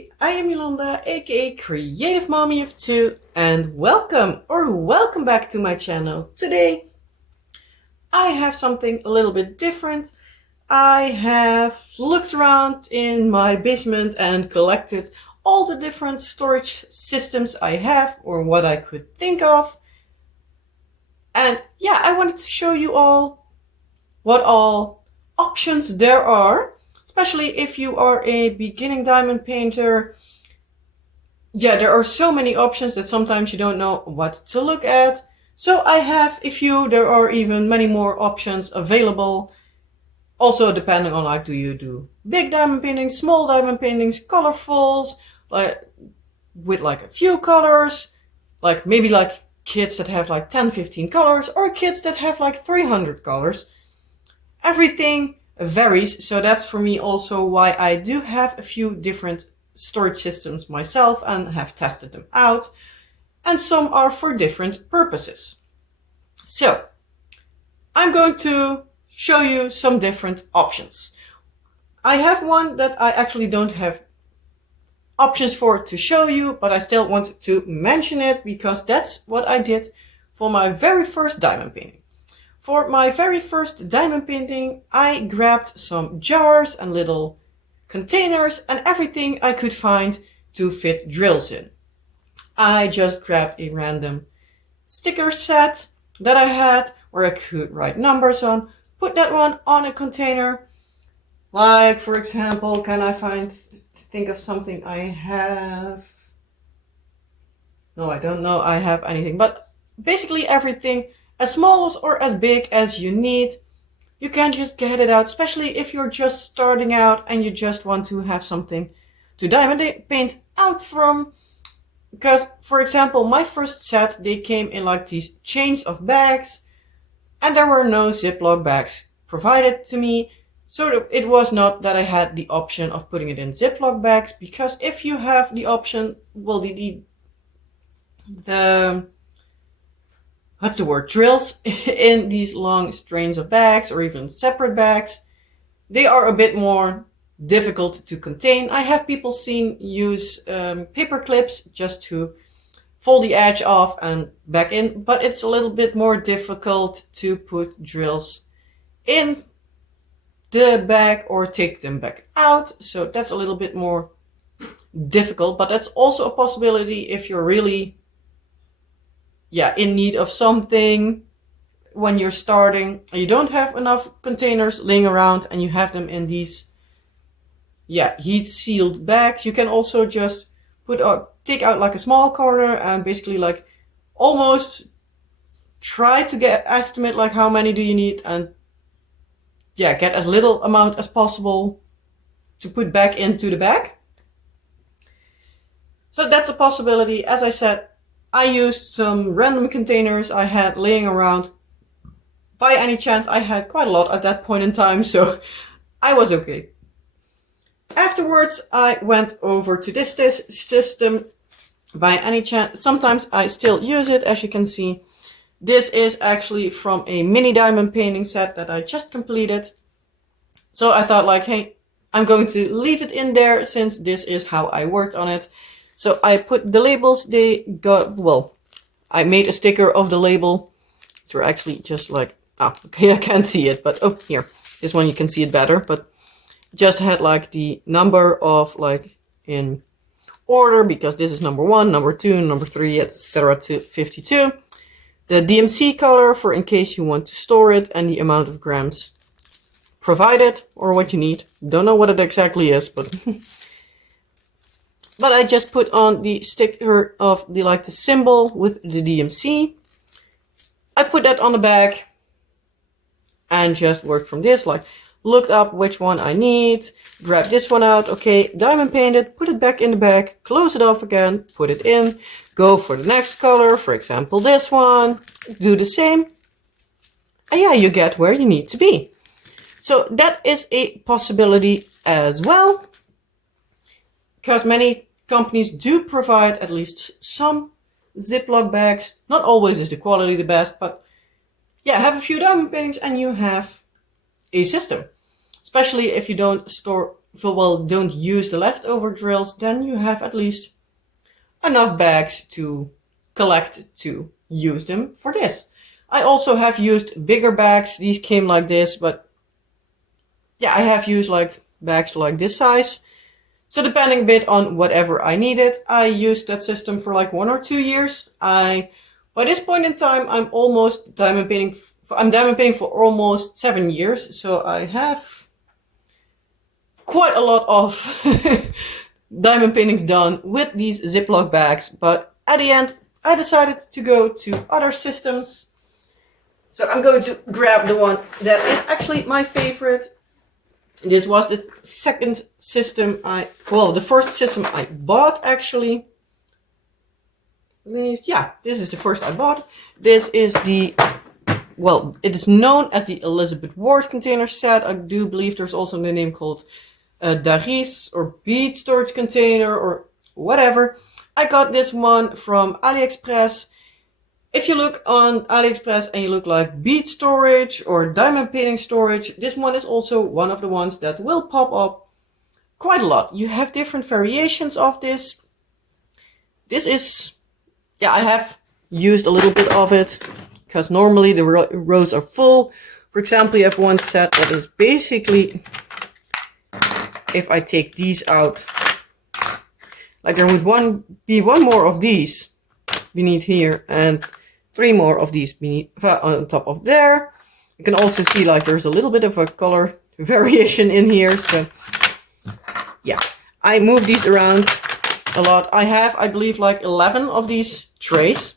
everybody, I am Yolanda, aka Creative Mommy of Two, and welcome back to my channel. Today I have something a little bit different. I have looked around in my basement and collected all the different storage systems I have, or what I could think of. And yeah, I wanted to show you all what all options there are. Especially if you are a beginning diamond painter. Yeah, there are so many options that sometimes you don't know what to look at. So I have a few, there are even many more options available. Also depending on, like, do you do big diamond paintings, small diamond paintings, colorfuls, like with like a few colors, like maybe like kits that have like 10-15 colors, or kits that have like 300 colors. Everything varies, so that's for me also why I do have a few different storage systems myself and have tested them out, and some are for different purposes. So I'm going to show you some different options. I have one that I actually don't have options for to show you, but I still want to mention it because that's what I did for my very first diamond painting. For my very first diamond painting, I grabbed some jars and little containers and everything I could find to fit drills in. I just grabbed a random sticker set that I had where I could write numbers on, put that one on a container. Like, for example, think of something I have? No, I don't know I have anything, but basically everything as small or as big as you need. You can just get it out, especially if you're just starting out and you just want to have something to diamond paint out from. Because, for example, my first set, they came in like these chains of bags, and there were no Ziploc bags provided to me. So it was not that I had the option of putting it in Ziploc bags, because if you have the option, well, drills in these long strains of bags or even separate bags, they are a bit more difficult to contain. I have people seen use paper clips just to fold the edge off and back in, but it's a little bit more difficult to put drills in the bag or take them back out. So that's a little bit more difficult, but that's also a possibility if you're really in need of something when you're starting and you don't have enough containers laying around and you have them in these heat sealed bags. You can also just take out like a small corner and basically like almost try to estimate like how many do you need, and get as little amount as possible to put back into the bag. So that's a possibility. As I said, I used some random containers I had laying around. By any chance, I had quite a lot at that point in time, so I was okay. Afterwards, I went over to this system. By any chance, sometimes I still use it, as you can see. This is actually from a mini diamond painting set that I just completed. So I thought like, hey, I'm going to leave it in there since this is how I worked on it. So I put the labels, I made a sticker of the label. They're actually just like, okay, I can't see it, but here, this one you can see it better, but just had like the number of like in order, because this is number 1, number 2, number 3, etc. to 52. The DMC color for in case you want to store it, and the amount of grams provided or what you need. Don't know what it exactly is, but but I just put on the sticker of the symbol with the DMC. I put that on the bag and just worked from this, like looked up which one I need, grab this one out, okay, diamond paint it, put it back in the bag, close it off again, put it in, go for the next color, for example this one, do the same, and you get where you need to be. So that is a possibility as well, because many companies do provide at least some Ziploc bags. Not always is the quality the best, but have a few diamond paintings and you have a system. Especially if you don't store don't use the leftover drills, then you have at least enough bags to collect to use them for this. I also have used bigger bags. These came like this, but yeah, I have used like bags like this size. So depending a bit on whatever I needed, I used that system for like 1 or 2 years. By this point in time, I'm almost diamond painting. I'm diamond painting for almost 7 years, so I have quite a lot of diamond paintings done with these Ziploc bags. But at the end, I decided to go to other systems. So I'm going to grab the one that is actually my favorite. This was the second system the first system I bought actually. Yeah, this is the first I bought. This is it is known as the Elizabeth Ward container set. I do believe there's also the name called Daris or bead storage container or whatever. I got this one from AliExpress. If you look on AliExpress and you look like bead storage or diamond painting storage, this one is also one of the ones that will pop up quite a lot. You have different variations of this. This is, I have used a little bit of it because normally the rows are full. For example, you have one set that is basically, if I take these out, like there would be one more of these beneath here and 3 more of these on top of there. You can also see like there's a little bit of a color variation in here. So yeah, I move these around a lot. I have, I believe, like 11 of these trays.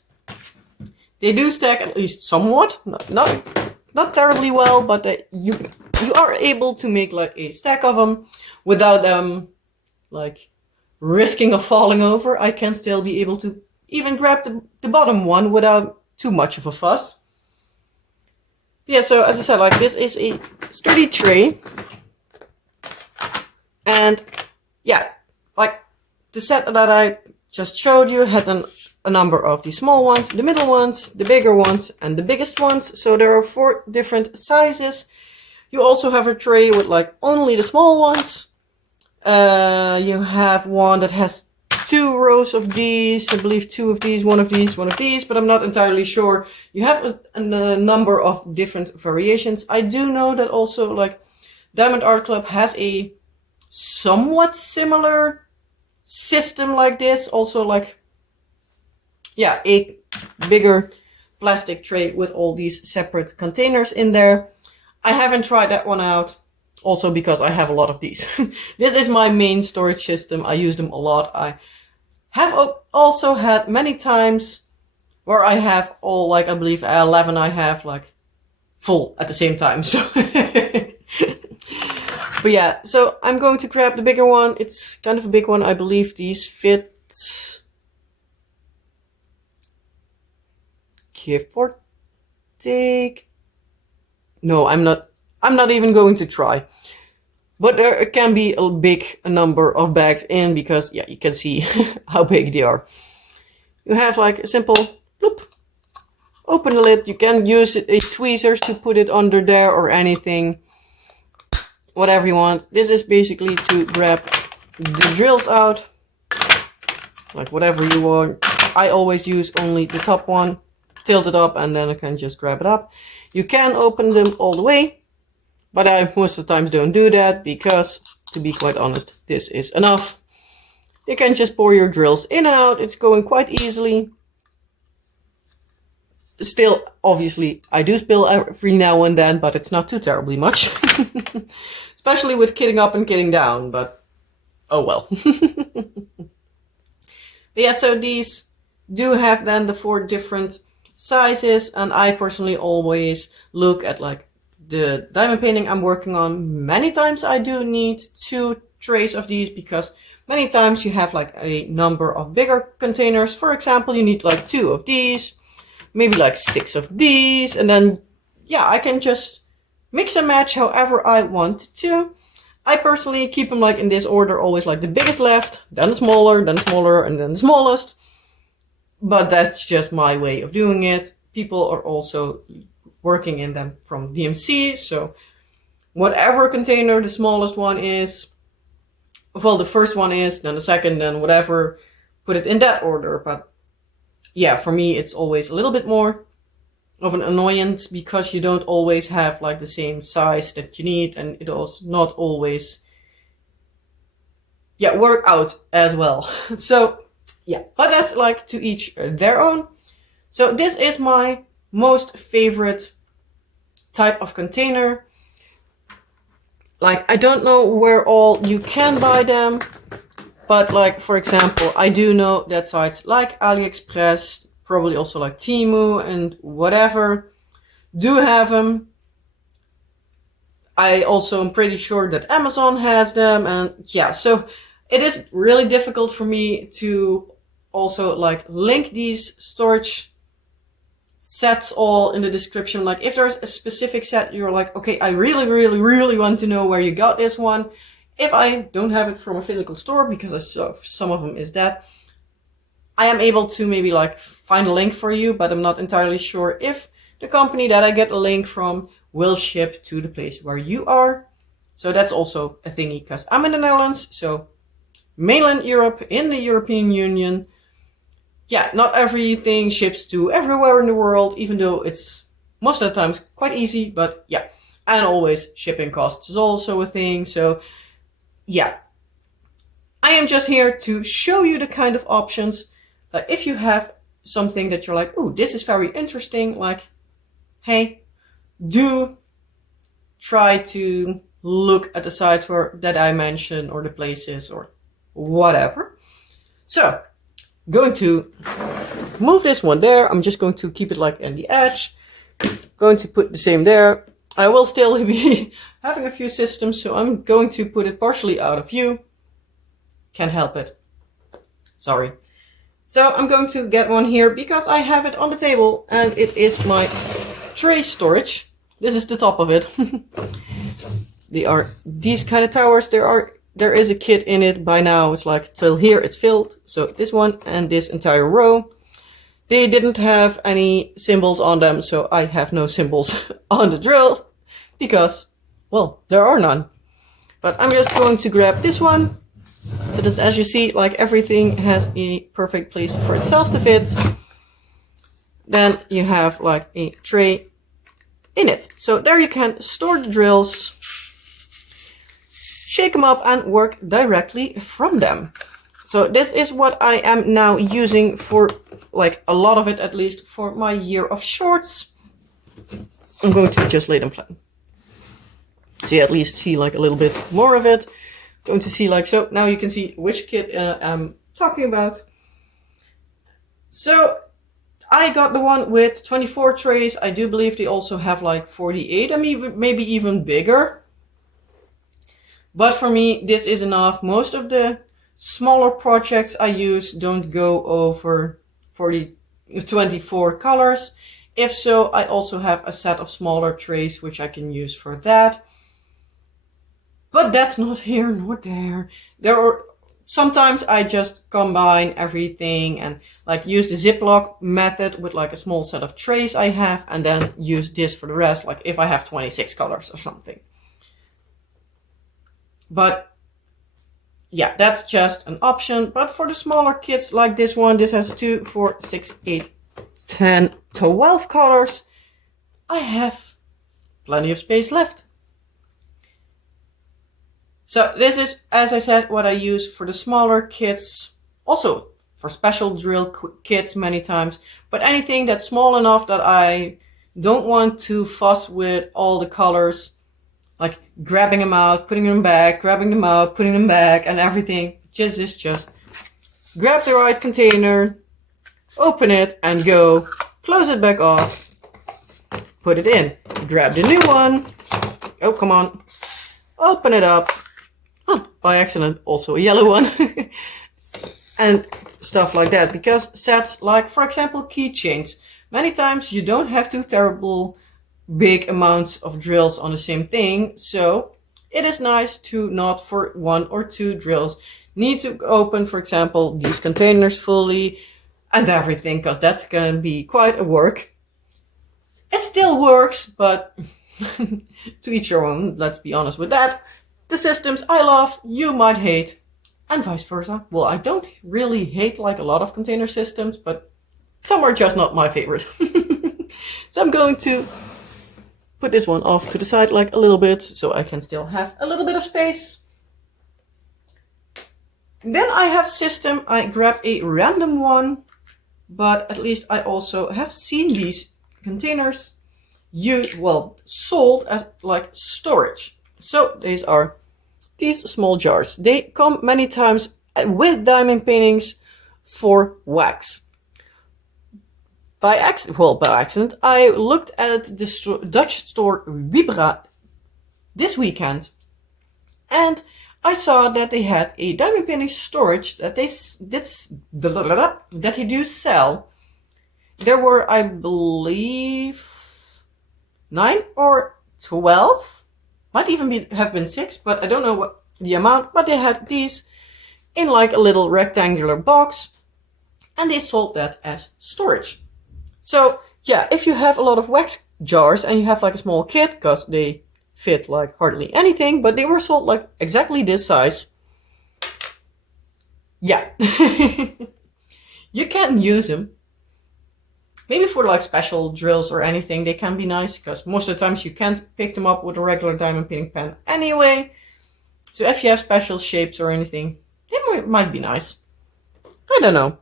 They do stack at least somewhat, not terribly well, but you are able to make like a stack of them without them like risking of falling over. I can still be able to even grab the bottom one without too much of a fuss. Yeah, so as I said, like this is a sturdy tray. And yeah, like the set that I just showed you had a number of the small ones, the middle ones, the bigger ones, and the biggest ones. So there are 4 different sizes. You also have a tray with like only the small ones. You have one that has 2 rows of these, I believe 2 of these, 1 of these, 1 of these, but I'm not entirely sure. You have a number of different variations. I do know that also like Diamond Art Club has a somewhat similar system like this. Also like, yeah, a bigger plastic tray with all these separate containers in there. I haven't tried that one out. Also because I have a lot of these. This is my main storage system. I use them a lot. I have also had many times where I have all, like I believe 11 I have like full at the same time. So, but yeah, so I'm going to grab the bigger one. It's kind of a big one. I believe these fit, give or take. No, I'm not even going to try. But there can be a big number of bags in because, yeah, you can see how big they are. You have like a simple bloop. Open the lid. You can use a tweezers to put it under there or anything. Whatever you want. This is basically to grab the drills out. Like whatever you want. I always use only the top one. Tilt it up and then I can just grab it up. You can open them all the way. But I most of the times don't do that because, to be quite honest, this is enough. You can just pour your drills in and out. It's going quite easily. Still, obviously, I do spill every now and then, but it's not too terribly much. Especially with kitting up and kitting down, but oh well. But yeah, so these do have then the 4 different sizes, and I personally always look at like the diamond painting I'm working on. Many times I do need 2 trays of these because many times you have like a number of bigger containers. For example, you need like 2 of these, maybe like 6 of these, and then yeah, I can just mix and match however I want to. I personally keep them like in this order, always like the biggest left, then the smaller, and then the smallest. But that's just my way of doing it. People are also working in them from DMC, so whatever container the smallest one is, well, the first one is, then the second, then whatever, put it in that order. But yeah, for me, it's always a little bit more of an annoyance because you don't always have like the same size that you need, and it also not always work out as well. So yeah, but that's like to each their own. So this is my most favorite type of container. Like, I don't know where all you can buy them, but like, for example, I do know that sites like AliExpress, probably also like Temu and whatever, do have them. I also am pretty sure that Amazon has them, and yeah, so it is really difficult for me to also like link these storage sets all in the description. Like, if there's a specific set you're like, okay, I really want to know where you got this one. If I don't have it from a physical store, because I saw some of them is that, I am able to maybe like find a link for you, but I'm not entirely sure if the company that I get a link from will ship to the place where you are. So that's also a thingy, because I'm in the Netherlands, so mainland Europe, in the European Union. Yeah, not everything ships to everywhere in the world, even though it's most of the times quite easy, but yeah. And always shipping costs is also a thing, so yeah. I am just here to show you the kind of options that if you have something that you're like, ooh, this is very interesting, like, hey, do try to look at the sites that I mentioned, or the places, or whatever. So, going to move this one there. I'm just going to keep it like in the edge. Going to put the same there. I will still be having a few systems, so I'm going to put it partially out of view. Can't help it. Sorry. So I'm going to get one here because I have it on the table, and it is my tray storage. This is the top of it. They are these kind of towers. There is a kit in it by now. It's like till here it's filled. So this one and this entire row, they didn't have any symbols on them, so I have no symbols on the drills because, well, there are none. But I'm just going to grab this one. So that's, as you see, like, everything has a perfect place for itself to fit. Then you have like a tray in it. So there you can store the drills, shake them up, and work directly from them. So this is what I am now using for, like, a lot of it, at least for my year of shorts. I'm going to just lay them flat, so you at least see like a little bit more of it. Going to see, like, so now you can see which kit I'm talking about. So I got the one with 24 trays. I do believe they also have like 48, and maybe even bigger. But for me, this is enough. Most of the smaller projects I use don't go over 24 colors. If so, I also have a set of smaller trays which I can use for that. But that's not here nor there. Sometimes I just combine everything and like use the Ziploc method with like a small set of trays I have, and then use this for the rest, like if I have 26 colors or something. But yeah, that's just an option. But for the smaller kits like this one, this has 2, 4, 6, 8, 10, 12 colors. I have plenty of space left. So this is, as I said, what I use for the smaller kits, also for special drill kits many times, but anything that's small enough that I don't want to fuss with all the colors, like grabbing them out, putting them back, grabbing them out, putting them back, and everything. Just grab the right container, open it and go, close it back off, put it in, grab the new one, oh come on, open it up, by accident also a yellow one, and stuff like that. Because sets like, for example, keychains, many times you don't have two terrible big amounts of drills on the same thing, so it is nice to not, for 1 or 2 drills, need to open, for example, these containers fully and everything, because that's gonna be quite a work. It still works, but to each your own, let's be honest with that. The systems I love, you might hate. and vice versa. Well, I don't really hate like a lot of container systems, but some are just not my favorite. So I'm going to put this one off to the side like a little bit so I can still have a little bit of space. Then I have system. I grabbed a random one, but at least I also have seen these containers sold as like storage. So these are these small jars. They come many times with diamond paintings for wax. By accident, I looked at the Dutch store Vibra this weekend, and I saw that they had a diamond painting storage that they do sell. There were, I believe, 9 or 12, might even have been 6, but I don't know what the amount. But they had these in like a little rectangular box, and they sold that as storage. So yeah, if you have a lot of wax jars and you have like a small kit, because they fit like hardly anything, but they were sold like exactly this size. Yeah, you can use them. Maybe for like special drills or anything, they can be nice, because most of the times you can't pick them up with a regular diamond painting pen anyway. So if you have special shapes or anything, they might be nice. I don't know.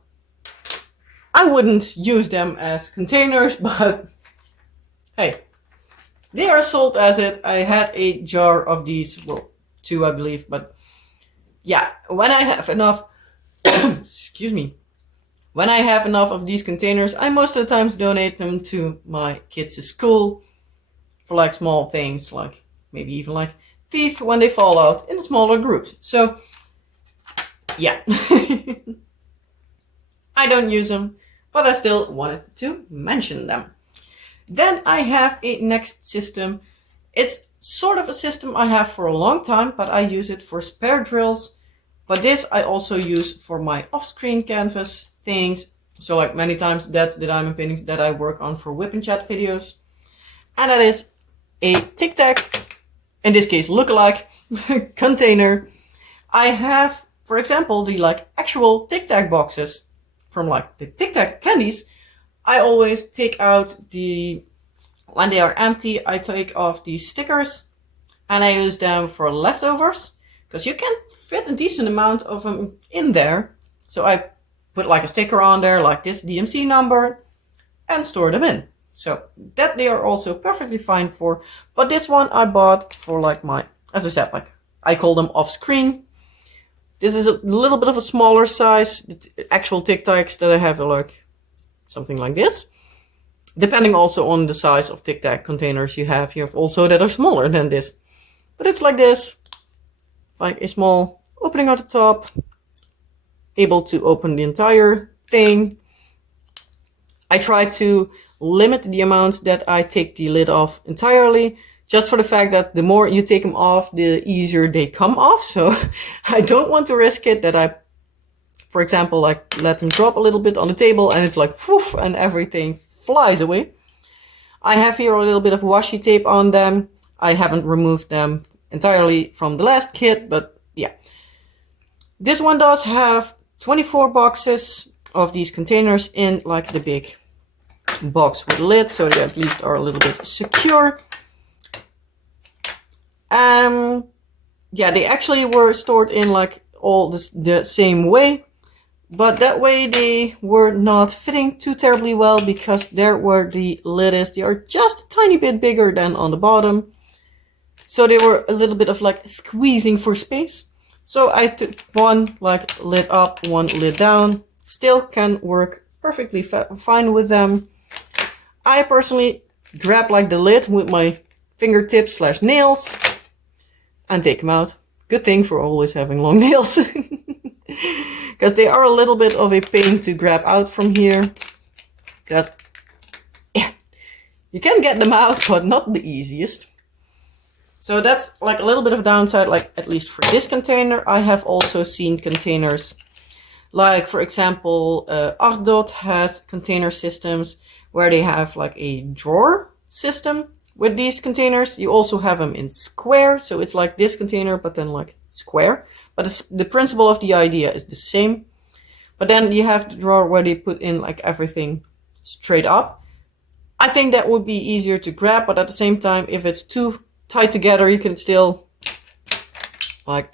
I wouldn't use them as containers, but hey, they are sold as it. I had a jar of these, well, 2 I believe, but yeah, when I have enough, excuse me, when I have enough of these containers, I most of the times donate them to my kids' school for like small things, like maybe even like teeth when they fall out in smaller groups. So yeah, I don't use them, but I still wanted to mention them. Then I have a next system. It's sort of a system I have for a long time, but I use it for spare drills. But this I also use for my off-screen canvas things. So like many times that's the diamond paintings that I work on for whip and chat videos. And that is a Tic Tac, in this case lookalike, container. I have, for example, the like actual Tic Tac boxes from like the Tic Tac candies. I always take out when they are empty, I take off the stickers and I use them for leftovers, because you can fit a decent amount of them in there. So I put like a sticker on there, like this DMC number, and store them in. So that they are also perfectly fine for. But this one I bought for like my, as I said, like I call them off screen. This is a little bit of a smaller size. The actual Tic Tacs that I have are like something like this. Depending also on the size of Tic Tac containers you have also that are smaller than this. But it's like this, like a small opening at the top, able to open the entire thing. I try to limit the amount that I take the lid off entirely, just for the fact that the more you take them off, the easier they come off. So I don't want to risk it that I, for example, like let them drop a little bit on the table and it's like poof and everything flies away. I have here a little bit of washi tape on them. I haven't removed them entirely from the last kit, but yeah. This one does have 24 boxes of these containers in like the big box with lid, so they at least are a little bit secure. Yeah, they actually were stored in like all the same way, but that way they were not fitting too terribly well, because there where the lid is, they are just a tiny bit bigger than on the bottom. So they were a little bit of like squeezing for space. So I took one like lid up, one lid down. Still can work perfectly fine with them. I personally grab like the lid with my fingertips / nails and take them out. Good thing for always having long nails. Because they are a little bit of a pain to grab out from here. Because yeah, you can get them out, but not the easiest. So that's like a little bit of a downside, like at least for this container. I have also seen containers, like for example, Ardot has container systems where they have like a drawer system with these containers. You also have them in square, so it's like this container, but then like square. But the principle of the idea is the same. But then you have the drawer where they put in like everything straight up. I think that would be easier to grab, but at the same time, if it's too tight together, you can still, like,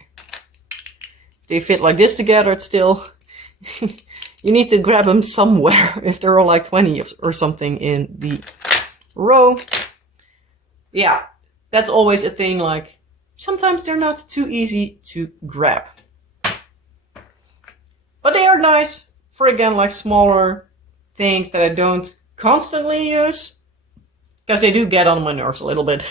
they fit like this together, it's still, you need to grab them somewhere if there are like 20 or something in the row. Yeah, that's always a thing, like, sometimes they're not too easy to grab. But they are nice for, again, like smaller things that I don't constantly use. Because they do get on my nerves a little bit.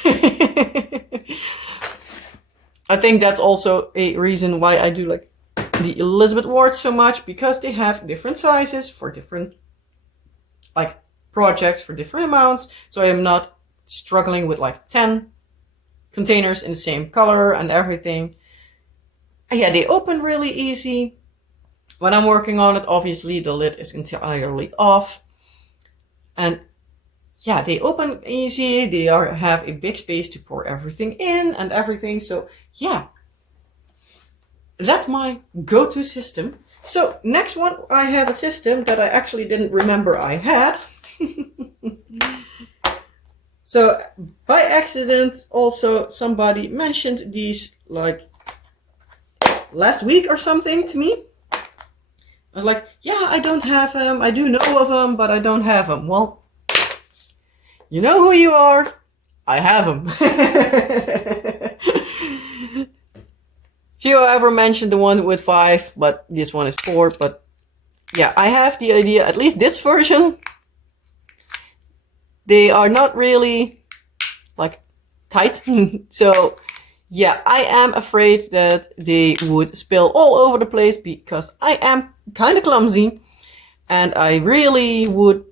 I think that's also a reason why I do like the Elizabeth Wards so much. Because they have different sizes for different like projects, for different amounts. So I am not struggling with like 10 containers in the same color and everything. And yeah, they open really easy. When I'm working on it, obviously the lid is entirely off. And yeah, they open easy. They have a big space to pour everything in and everything. So yeah, that's my go-to system. So next one, I have a system that I actually didn't remember I had. So by accident, also somebody mentioned these like last week or something to me. I was like, yeah, I don't have them. I do know of them, but I don't have them. Well, you know who you are. I have them. Few ever mentioned the one with 5, but this one is 4. But yeah, I have the idea, at least this version. They are not really like tight. So yeah, I am afraid that they would spill all over the place because I am kind of clumsy. And I really would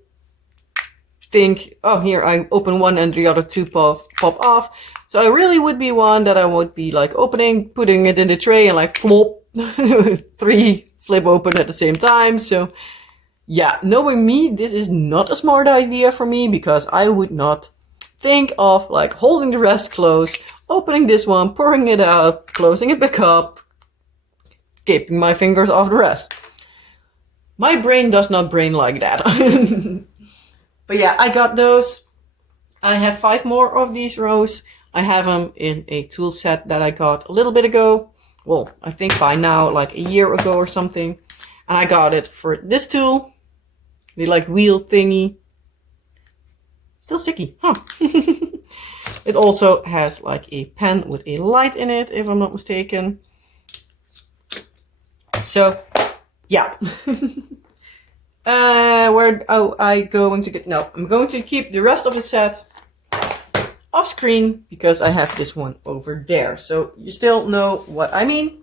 think, oh, here I open one and the other two pop off. So I really would be one that I would be like opening, putting it in the tray and like flop, 3 flip open at the same time. So yeah, knowing me, this is not a smart idea for me because I would not think of like holding the rest close, opening this one, pouring it out, closing it back up, keeping my fingers off the rest. My brain does not brain like that. But yeah, I got those. I have 5 more of these rows. I have them in a tool set that I got a little bit ago. Well, I think by now, like a year ago or something. And I got it for this tool. The like wheel thingy. Still sticky, huh? It also has like a pen with a light in it, if I'm not mistaken. So, yeah. Where am I going to get? No, I'm going to keep the rest of the set off screen because I have this one over there. So you still know what I mean.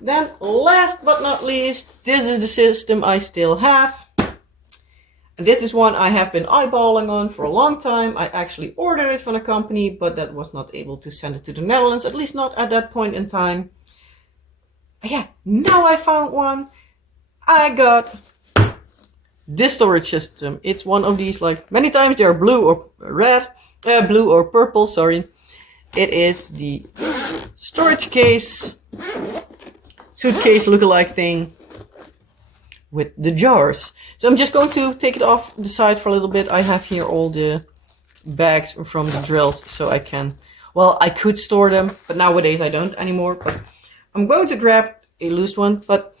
Then last but not least, this is the system I still have. And this is one I have been eyeballing on for a long time. I actually ordered it from a company, but that was not able to send it to the Netherlands, at least not at that point in time. Yeah, now I found one. I got this storage system. It's one of these, like, many times they are blue or red, blue or purple, sorry. It is the storage case, suitcase lookalike thing with the jars. So I'm just going to take it off the side for a little bit. I have here all the bags from the drills, so I can, well, I could store them, but nowadays I don't anymore. But I'm going to grab a loose one, but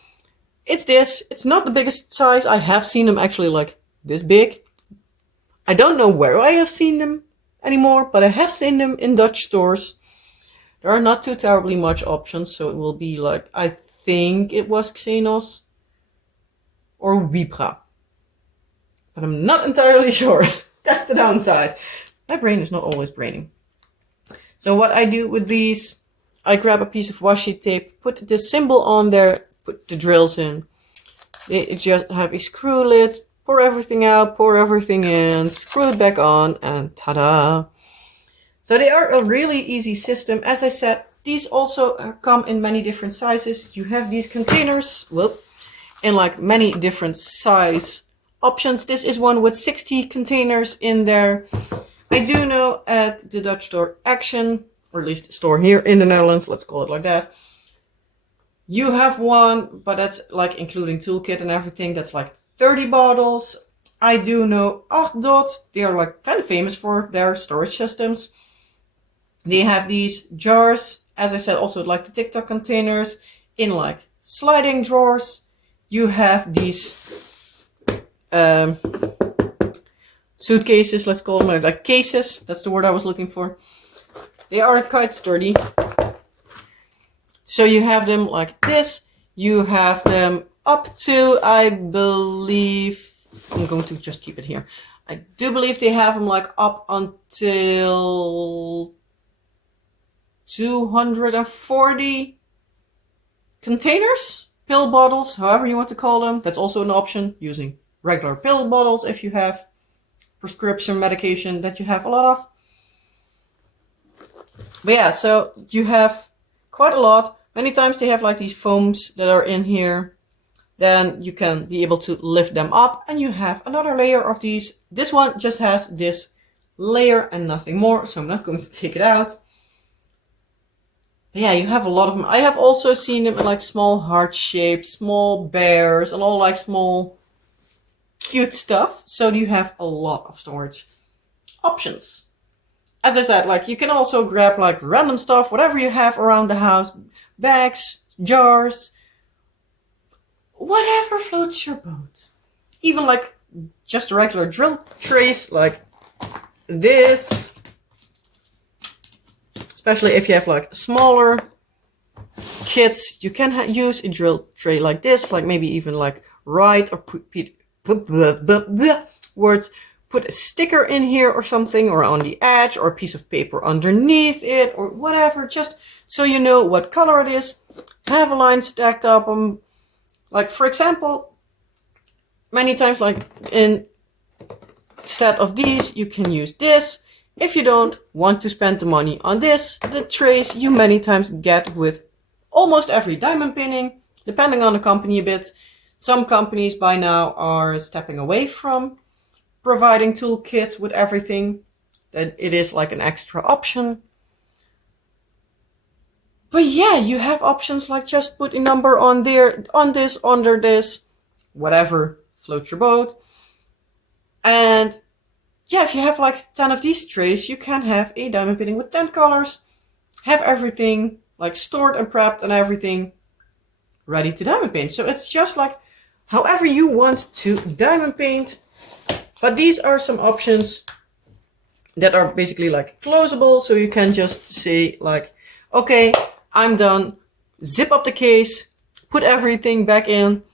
it's this. It's not the biggest size. I have seen them actually like this big. I don't know where I have seen them anymore, but I have seen them in Dutch stores. There are not too terribly much options, so it will be like, I think it was Xenos or Vibra. But I'm not entirely sure. That's the downside. My brain is not always braining. So what I do with these, I grab a piece of washi tape, put the symbol on there, put the drills in. They just have a screw lid, pour everything out, pour everything in, screw it back on, and ta-da! So they are a really easy system. As I said, these also come in many different sizes. You have these containers, in like many different size options. This is one with 60 containers in there. I do know at the Dutch store Action, or at least store here in the Netherlands, let's call it like that, You have one, but that's like including toolkit and everything, that's like 30 bottles. I do know Dot, they are like kind of famous for their storage systems. They have these jars, as I said, also like the TikTok containers in like sliding drawers. You have these suitcases, let's call them like cases. That's the word I was looking for. They are quite sturdy. So you have them like this. You have them up to, I believe, I'm going to just keep it here. I do believe they have them like up until 240 containers, pill bottles, however you want to call them. That's also an option, using regular pill bottles if you have prescription medication that you have a lot of. But yeah, so you have quite a lot. Many times they have like these foams that are in here. Then you can be able to lift them up, and you have another layer of these. This one just has this layer and nothing more, so I'm not going to take it out. But yeah, you have a lot of them. I have also seen them in like small heart-shaped, small bears, and all like small cute stuff. So you have a lot of storage options. As I said, like you can also grab like random stuff, whatever you have around the house, bags, jars, whatever floats your boat. Even like just regular drill trays like this. Especially if you have like smaller kids, you can use a drill tray like this, like maybe even like write or put a sticker in here or something, or on the edge, or a piece of paper underneath it, or whatever, just so you know what color it is. Have a line stacked up. Like for example, many times like instead of these, you can use this. If you don't want to spend the money on this, the trays you many times get with almost every diamond painting, depending on the company a bit. Some companies by now are stepping away from providing toolkits with everything. That it is like an extra option. But yeah, you have options like just put a number on there, on this, under this, whatever floats your boat. And yeah, if you have like 10 of these trays, you can have a diamond painting with 10 colors. Have everything like stored and prepped and everything ready to diamond paint. So it's just like however you want to diamond paint. But these are some options that are basically like closable. So you can just say like, okay, I'm done. Zip up the case, put everything back in,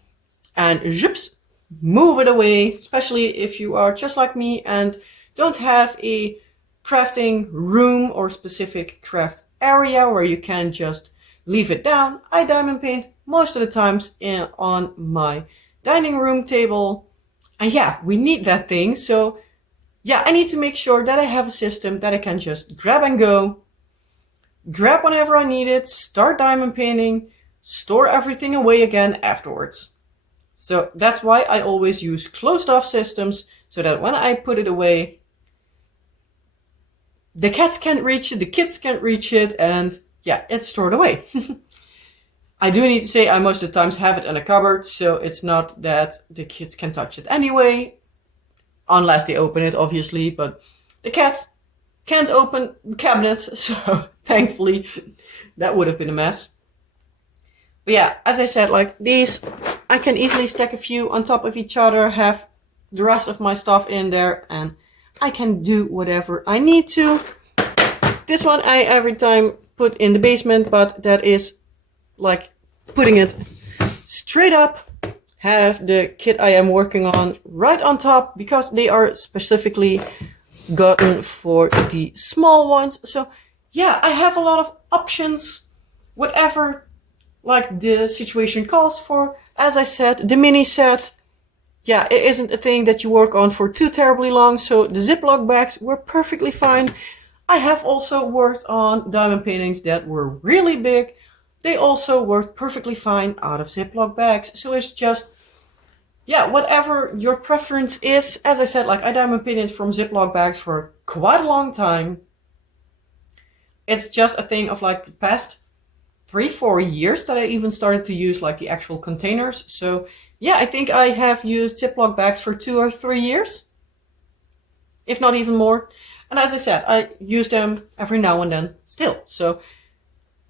and zips, move it away. Especially if you are just like me and don't have a crafting room or specific craft area where you can just leave it down. I diamond paint most of the times on my dining room table. And yeah, we need that thing. So yeah, I need to make sure that I have a system that I can just grab and go. Grab whenever I need it, start diamond painting, store everything away again afterwards. So that's why I always use closed off systems, so that when I put it away, the cats can't reach it, the kids can't reach it, and yeah, it's stored away. I do need to say I most of the times have it in a cupboard, so it's not that the kids can touch it anyway, unless they open it, obviously, but the cats can't open cabinets, so thankfully that would have been a mess. But yeah, as I said, like these, I can easily stack a few on top of each other, have the rest of my stuff in there, and I can do whatever I need to. This one I every time put in the basement, but that is like putting it straight up. Have the kit I am working on right on top, because they are specifically gotten for the small ones. So yeah, I have a lot of options, whatever like the situation calls for. As I said, the mini set, yeah, it isn't a thing that you work on for too terribly long, so the Ziploc bags were perfectly fine. I have also worked on diamond paintings that were really big. They also worked perfectly fine out of Ziploc bags. So it's just, yeah, whatever your preference is. As I said, like I diamond painted from Ziploc bags for quite a long time. It's just a thing of like the past 3-4 years that I even started to use like the actual containers. So yeah, I think I have used Ziploc bags for 2 or 3 years, if not even more. And as I said, I use them every now and then still. So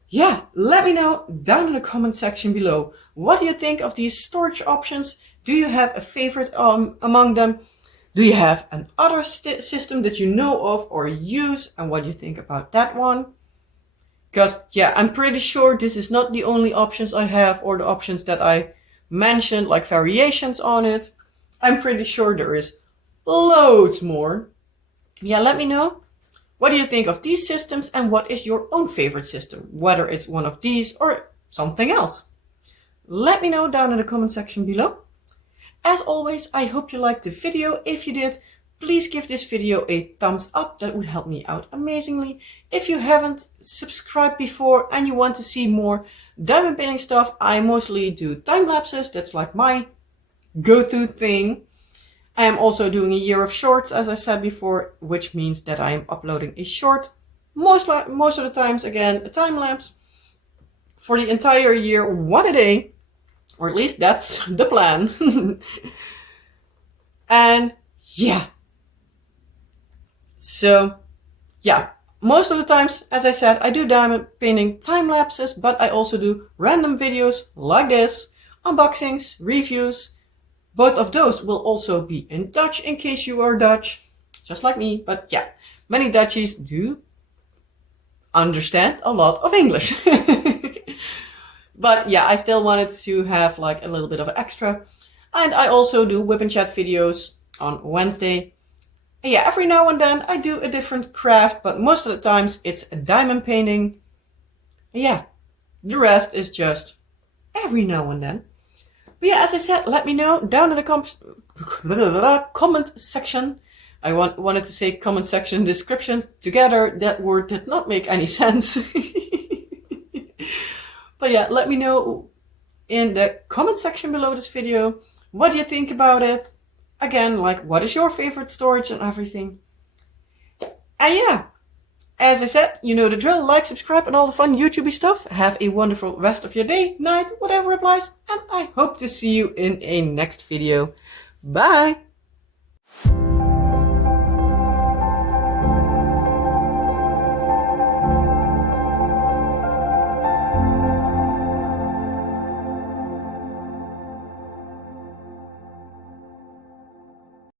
yeah, let me know down in the comment section below. What do you think of these storage options? Do you have a favorite among them? Do you have another system that you know of or use, and what do you think about that one? Because yeah, I'm pretty sure this is not the only options I have, or the options that I mentioned, like variations on it. I'm pretty sure there is loads more. Yeah, let me know. What do you think of these systems, and what is your own favorite system? Whether it's one of these or something else. Let me know down in the comment section below. As always, I hope you liked the video. If you did, please give this video a thumbs up. That would help me out amazingly. If you haven't subscribed before and you want to see more diamond painting stuff, I mostly do time lapses. That's like my go-to thing. I am also doing a year of shorts, as I said before, which means that I am uploading a short, most of the times, again, a time lapse for the entire year, one a day, or at least that's the plan. And yeah, so yeah, most of the times, as I said, I do diamond painting time lapses, but I also do random videos like this, unboxings, reviews. Both of those will also be in Dutch in case you are Dutch, just like me. But yeah, many Dutchies do understand a lot of English. But yeah, I still wanted to have like a little bit of extra. And I also do whip and chat videos on Wednesday. And yeah, every now and then I do a different craft, but most of the times it's diamond painting. And yeah, the rest is just every now and then. But yeah, as I said, let me know down in the comment section. I wanted to say comment section description. Together, that word did not make any sense. But yeah, let me know in the comment section below this video. What do you think about it? Again, like, what is your favorite storage and everything? And yeah, as I said, you know the drill. Like, subscribe, and all the fun YouTubey stuff. Have a wonderful rest of your day, night, whatever applies. And I hope to see you in a next video. Bye!